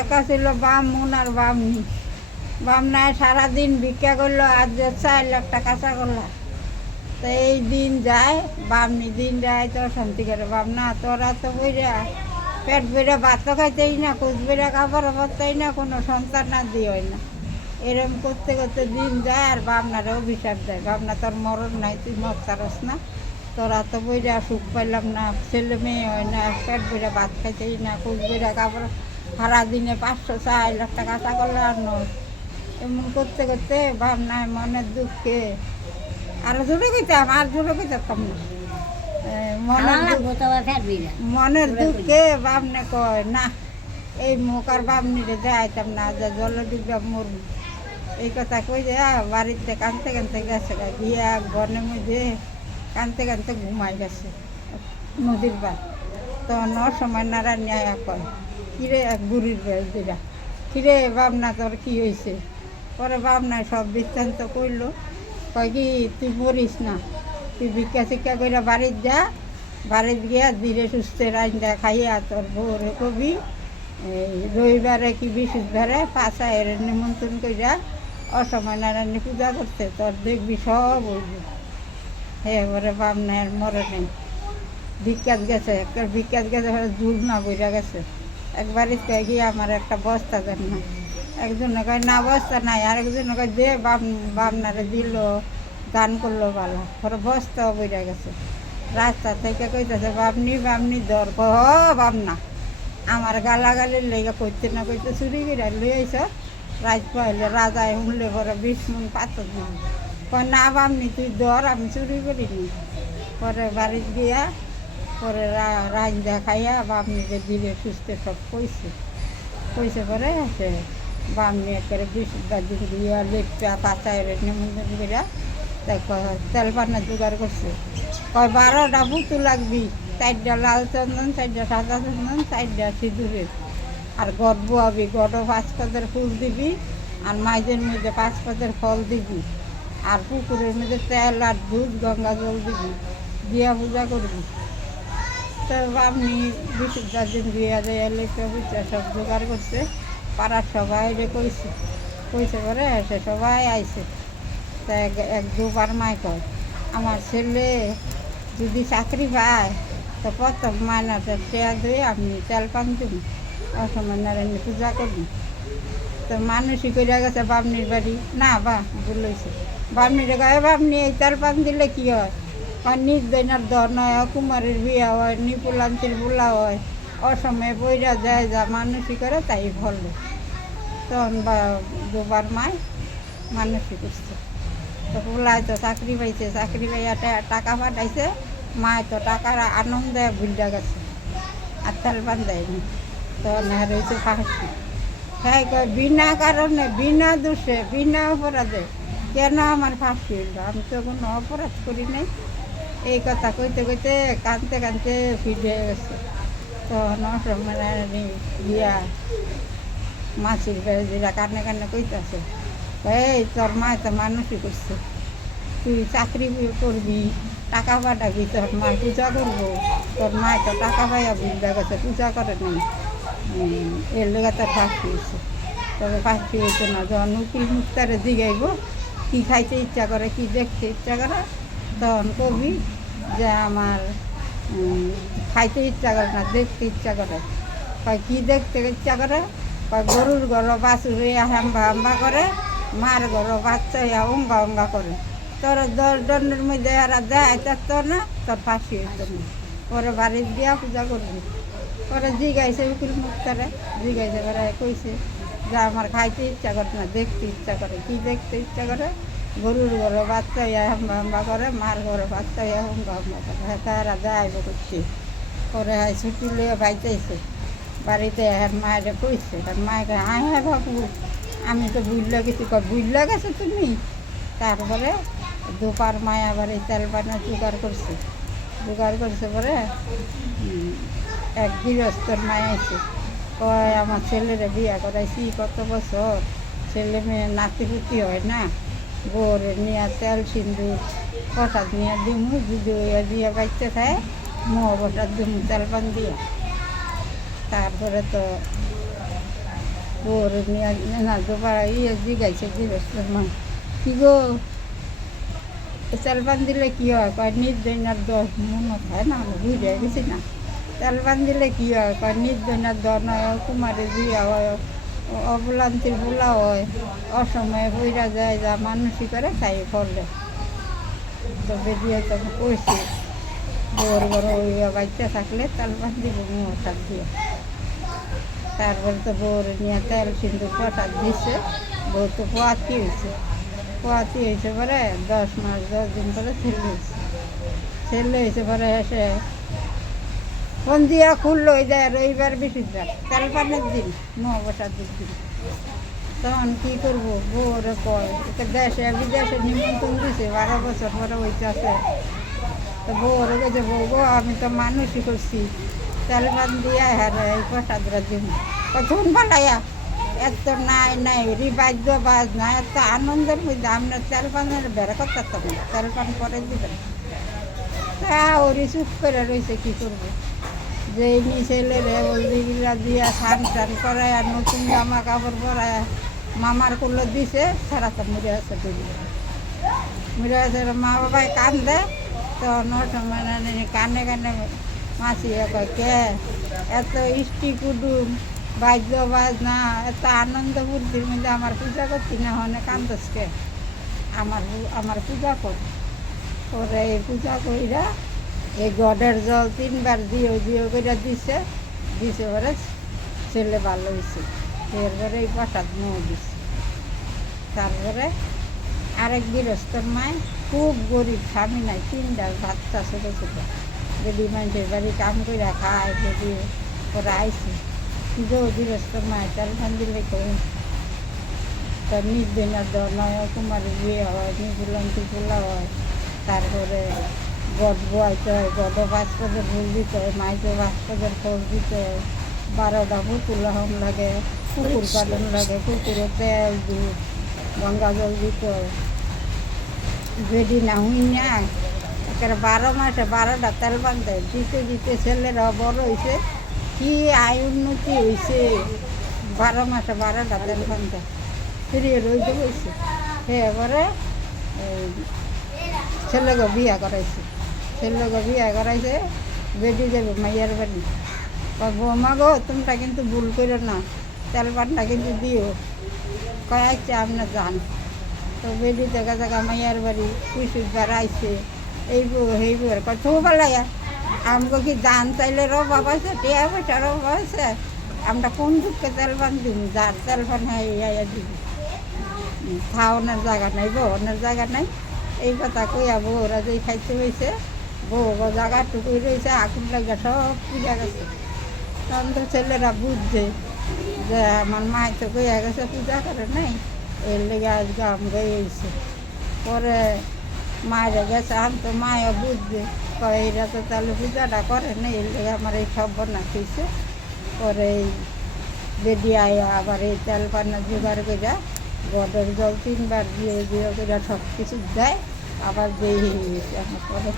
একা ছিল বামুন আর বামনি। বামনায় সারাদিন ভিক্ষা করলো, আর যে 4 লাখ টাকা কাঁচা করলো। তো এই দিন যায়, বামনি দিন যায় তো শান্তি করে। বামনা তোরা তো বইরা পেট বেড়ে ভাতও খাইতেই না, কোচ বেড়ে কাপড় পরতেই না, কোনো সন্তান না দিয়ে হয় না। এরম করতে করতে দিন যায়, আর বামনারে অভিশাপ দেয়, বামনা তোর মরণ নাই, তুই মরতারস না, তোরা তো বইরা সুখ পাইলাম না, ছেলে মেয়ে হয় না, পেট বেড়ে ভাত খাইতেই না, কোচ বেড়ে কাপড়, সারাদিনে 500-4 লাখ টাকা কাঁচা করলে আর নয়। এমন করতে করতে ভাবনায় মনের দুঃখে আরো জোরে কইতাম, আর জোরে কইতাম না। মনের দুঃখে বামনে কয় না, এই মুখ আর বামনিরে যাইতাম না, যা জল ডুবা মরু। এই কথা কই যে বাড়িতে কানতে কানতে গেছে, গিয়া বনের মধ্যে কানতে কানতে ঘুমাই গেছে নদীর পার। তো সময় নাড়া ন্যায় কয়, কিরে বুড়ির বেড়া, কিরে বাবনা তোর কি হয়েছে? পরে বাবনায় সব বৃত্তান্ত করলো। কয় কি, তুই মরিস না, তুই ভিক্ষা শিক্ষা করে বাড়ির যা, বাড়ির গিয়া ধীরে সুস্থে রান্না খাইয়া তোর বউরে কবি এই রবিবারে কি বৃহস্পতিবারে পাশা এর নিমন্ত্রণ করিয়া অসময় নারায়ণী পূজা করতে, তোর দেখবি সব হইব। এবারে বামনায় মরে নেই, ভিক্ষাত গেছে, একটা ভিক্ষাত গেছে, জুল না বইরা গেছে। একবারই কয়ে গিয়ে আমার একটা বস্তা দেন না, একজনে কয় না বস্তা নাই, আরেকজনে কয় দে, বামনারে দিল, দান করলো ভালো, পরে বস্তাও বইরা গেছে। রাস্তা থেকে কইতেছে বামনি বামনি দর, হ বামনা আমার গালাগালির লেগে কইতে না কইতে চুরি করে লই আইস, রাত পাইলে রাজায় শুনলে পরে 20 মণ পাথর দিল। কয় না বামনি তুই দর, আমি চুরি করিনি। পরে বাড়িতে গিয়া পরে রান্না খাইয়া বামনিকে দিলে সুস্থ সব কইছে পরে সে বামনি একেবারে 20 দিন দিয়া লেপা পাচায় নিমন্ত্রণ করিয়া তাই তেল পান্না জোগাড় করছে। কয় 12টা পুতু লাগবি, 4টা লাল চন্দন, 4টা সাদা চন্দন, 4টা সিঁদুরের, আর গড় বোয়াবি, গড়ও 5 পাতের ফুল দিবি, আর মাইজের মধ্যে 5 পাতের ফল দিবি, আর পুকুরের মধ্যে তেল আর দুধ গঙ্গা জল দিবি, দিয়া পূজা করবি। তো আপনি 20 দিন দিয়া দেয় লেখা পূজা সব জোগাড় করছে, পাড়ার সবাই কইছে পরে সে সবাই আইছে। তা এক দুবার মাই কয়, আমার ছেলে যদি চাকরি পায় তো প্রথম মাইনাতে টেয়া দিয়ে আপনি তেল পান দিন, অসময় নারায়ণ পূজা করবি। তো মানুষই কইরা গেছে বামনির বাড়ি, না বা বলেছে বামনিরে কয় বামনি এই তেল পান দিলে কি হয়? নিজ দৈনার ধন হয়, কুমারের বিয়া হয়, নিপুলান্তির বোলা হয়, অসময়ে বইরা যায়, যা মানুষই করে তাই ভরলো। তখন বা দুবার মায় মানুষই করছে। তো বোলায় তো চাকরি পাইছে, চাকরি পাইয়া টাকা পাঠাইছে, মায় তো টাকার আনন্দে ভুলটা গেছে, আর তেল পান দেয়নি। তখন হয়েছে ফাঁসি। হ্যাঁ কয় বিনা কারণে, বিনা দোষে, বিনা অপরাধে কেন আমার ফাঁসি হইল? আমি তো কোনো অপরাধ করি নাই। এই কথা কইতে কইতে কাঁদতে কাঁদতে ফিরে গেছে। তখন অসময় গিয়া মাছির বেড়ে যেটা কানে কানে কইতেছে, এই তোর মা তো মানুষই করছে, তুই চাকরি করবি, টাকা পাঠাবি, তোর মা পূজা করবো, তোর মা তো টাকা পাইয়া বুঝতে গেছে, পূজা করে নাই, এর লেগে তোর ফাঁসি হয়েছে। তবে ফাঁসি হয়েছে না, যখন উকিল মুক্তারে জিগাইব কী খাইতে ইচ্ছা করে, কী দেখতে ইচ্ছা করে, তখন কবি যে আমার খাইতে ইচ্ছা করে না, দেখতে ইচ্ছা করে। কয় কী দেখতে ইচ্ছা করে? কয় গরুর ঘরও বাছুর হইয়া হাম্বা হাম্বা করে, মার ঘরও বাচ্চা হইয়া অঙ্গা অঙ্গা করে। তোর দণ্ডের মধ্যে এরা দেয় তো না, তোর ফাঁসি হইতো না। পরে বাড়ির দিয়া পূজা করবি। পরে জিগাইছে উকিল মুক্তারে, জিগাইছে পরে কইছে যে আমার খাইতে ইচ্ছা করে না, দেখতে ইচ্ছা করে। কী দেখতে ইচ্ছা করে? গরুর ঘরে বাচ্চা হইয়া হাম্বা হাম্বা করে, মার ঘরে বাচ্চা হইয়া হাম্বা হাম্বা করে। হ্যাঁ তারা যাইব করছে। পরে ছুটি লিয়ে বাইতেছে বাড়িতে, হ্যাঁ মায়েরা কইছে, মায়ের হ্যাঁ হ্যাঁ বাবু আমি তো বুঝলে গেছি। বুঝলে গেছো তুমি? তারপরে দুপার মায় আবার এই তেল পানা জোগাড় করছে পরে এক গৃহস্থর মায় আছে, কয় আমার ছেলেরে বিয়া করাইছি কত বছর, ছেলে মেয়ে নাতিপুতি হয় না, বউরে নিয়ে তেল সিন্দুর প্রসাদ নিয়ে দিমু, যদি দিয়া বাইতে থাকে মোহ বসার দিমু তেল পান দিয়া। তারপরে তো বউর নিয়ে না দুবার জিগাইছে গৃহস্থর মা কি গো তেলপান দিলে কি হয় কয় নির্দৈনার দশ মনত হয় না আমি বুঝে গেছি না তেলপান দিলে কি হয় কয় নির্দৈনার দন হয় কুমারে দিয়া হয় অবলান্তির বোলা হয় অসময়ে বইরা যায় যা মানুষই করে তাই করলে তো বেরিয়ে তো কইছি বউর বড় ওই বাচ্চা থাকলে তেলপান দিব মশার দিয়ে তারপরে তো বউর নিয়ে তেল সিন্দুর প্রসাদ দিচ্ছে বউ তো পোয়াতি হয়েছে পরে 10 মাস 10 দিন পরে ছেলে হয়েছে পরে এসে ফোন দিয়া খুললো ওই দেয় রবিবার বৃহস্পতিবার তেল পানের দিন মহাবসাদের দিন তখন কী করবো বউরে কয় দেশে বিদেশে নিমন্ত্রণ দিছে 12 বছর পরে হইতেছে তো বউরে গেছে বউ গো আমি তো মানুষই করছি তেল পান দিয়া হ্যাঁ এই প্রসাদরা দিন কখন ভালাইয়া এত নাই বাদ্য বাজ না এত আনন্দের মধ্যে আপনার তেল পানের বেড়া করতাম না তেল পান করে দিবেন তা ওরই চুপ করে রয়েছে কী করবো যে ছেলেরে হলদিগুলা দিয়া স্নান করায় আর নতুন জামা কাপড় পরায় মামার কুলো দিছে সারা তো মরে আছে মরে আছে মা বাবাই কান্দে তো মানে কানে মাসি কয় কে এত ইষ্টি কুটুম বাদ্য বাজনা এত আনন্দ বুদ্ধির মধ্যে আমার পূজা করছি না অনেক কান্দসকে আমার পূজা করে এই পূজা কইরা এই গডের জল 3 বার দিও করে দিছে পরে ছেলে ভালো হয়েছে এরপরে এই প্রসাদ নিয়ে দিছে তারপরে আরেক গৃহস্থর মায় খুব গরিব স্বামী নাই 3টা বাচ্চা ছোটো যদি মানুষের বাড়ি কাম করে খায় যদি ওরা আইসে পুজো গৃহস্থর মায় তেল ফান দিলে কই তার নির্দিনের নয় কুমারের বিয়ে হয় নিবুলন্তি তোলা হয় তারপরে গড বোয়াইতে হয় গডও 5 পদের ফুল দিতে হয় মাইকে 5 পদের ফল দিতে হয় 12টা পুতুল হন লাগে কুকুর পালন লাগে কুকুরে তেল দুধ গঙ্গা জল দিতে হয় যদি না হুই না একেবারে 12 মাসে 12টা তেল বান্ধে দিতে ছেলেরা বড় হয়েছে কি আয় উন্নতি হয়েছে 12 মাসে 12টা তেল বান্ধে ফিরিয়ে রইতে হয়েছে এবারে ছেলেকে বিয়া করাইছে বেডি যাবে মাইয়ার বাড়ি বৌমা গো তোমরা কিন্তু ভুল করো না তেল পানটা কিন্তু দিও কয় আচ্ছা আপনার যান তো বেডি জায়গা মাইয়ার বাড়ি কুইবার আইছে এই বউ এই বউ কত বেলায় আমাকে কি দান চাইলে রবাব আছে টিয়া পয়সা রবাব আছে আমরা কোন দুঃখে তেল পান দিব যার তেল পান হাইয়া দিব খাওয়ানোর জায়গা নাই বউনের জায়গা নাই এই কথা কইয়া বউরা যে খাইতে হয়েছে বউ জায়গাটুকুই রয়েছে আগুন লাগে সব পূজা গেছে তখন তো ছেলেরা বুঝছে যে আমার মায় তো কইয়া গেছে পূজা করে নাই এর লেগে আজকে আমরা এসে পরে মায়েরা গেছে আম তো মায়ও বুঝছে এরা তো তাহলে পূজাটা করে না এর লেগে আমার এই সব বানাতেছে পরে এই বেডি আয়া আবার এই তেল পান্না জোগাড় করে গডের জল 3 বার দিয়ে করে সব কিছু দেয় আবার দিয়ে আমার পরে